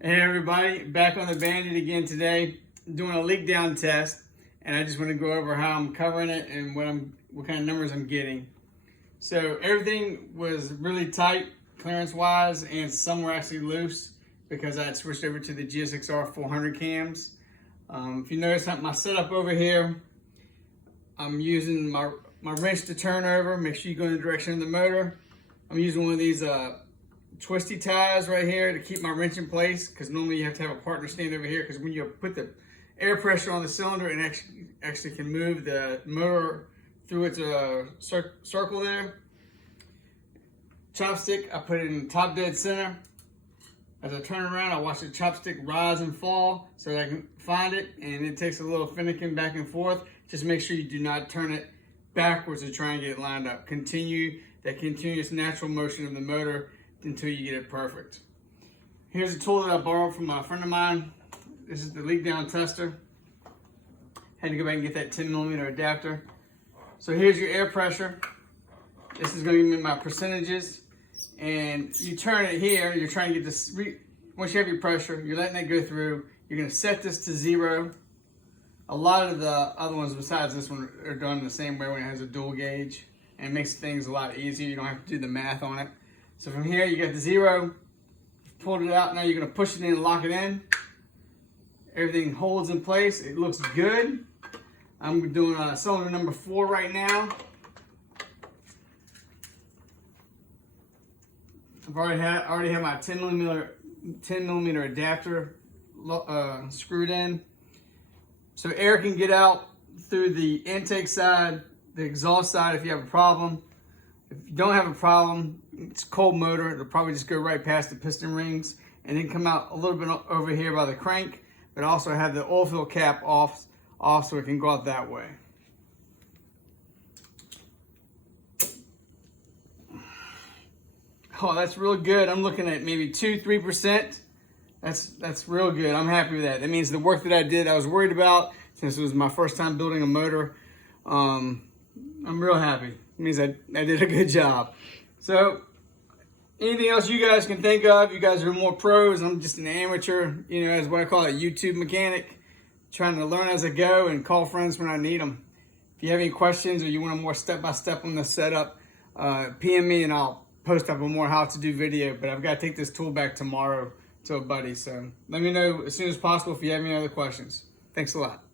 Hey everybody, back on the Bandit again today, doing a leak down test, and I just want to go over how I'm covering it and what kind of numbers I'm getting. So everything was really tight clearance wise, and some were actually loose because I had switched over to the GSXR 400 cams. If you notice my setup over here, I'm using my wrench to turn over. Make sure you go in the direction of the motor. I'm using one of these twisty ties right here to keep my wrench in place, because normally you have to have a partner stand over here, because when you put the air pressure on the cylinder, it actually can move the motor through its circle there. Chopstick, I put it in top dead center. As I turn around, I watch the chopstick rise and fall so that I can find it, and it takes a little finicking back and forth. Just make sure you do not turn it backwards to try and get it lined up. Continue that continuous natural motion of the motor until you get it perfect. Here's a tool that I borrowed from a friend of mine. This is the leak down tester. Had to go back and get that 10mm adapter. So here's your air pressure. This is going to give me my percentages. And you turn it here, you're trying to get this, once you have your pressure, you're letting that go through. You're going to set this to 0. A lot of the other ones besides this one are done the same way when it has a dual gauge. And it makes things a lot easier. You don't have to do the math on it. So from here, you got the 0, you've pulled it out, now you're gonna push it in and lock it in. Everything holds in place, it looks good. I'm doing cylinder number 4 right now. I've already have my 10mm adapter screwed in. So air can get out through the intake side, the exhaust side if you have a problem. If you don't have a problem, it's a cold motor, it'll probably just go right past the piston rings and then come out a little bit over here by the crank, but also have the oil fill cap off so it can go out that way. Oh, that's real good. I'm looking at maybe 2-3%. That's real good. I'm happy with that. That means the work that I did, I was worried about, since it was my first time building a motor. I'm real happy. It means I did a good job. So anything else you guys can think of? You guys are more pros. I'm just an amateur, as what I call a YouTube mechanic, trying to learn as I go and call friends when I need them. If you have any questions or you want a more step-by-step on the setup, PM me and I'll post up a more how-to-do video. But I've got to take this tool back tomorrow to a buddy. So let me know as soon as possible if you have any other questions. Thanks a lot.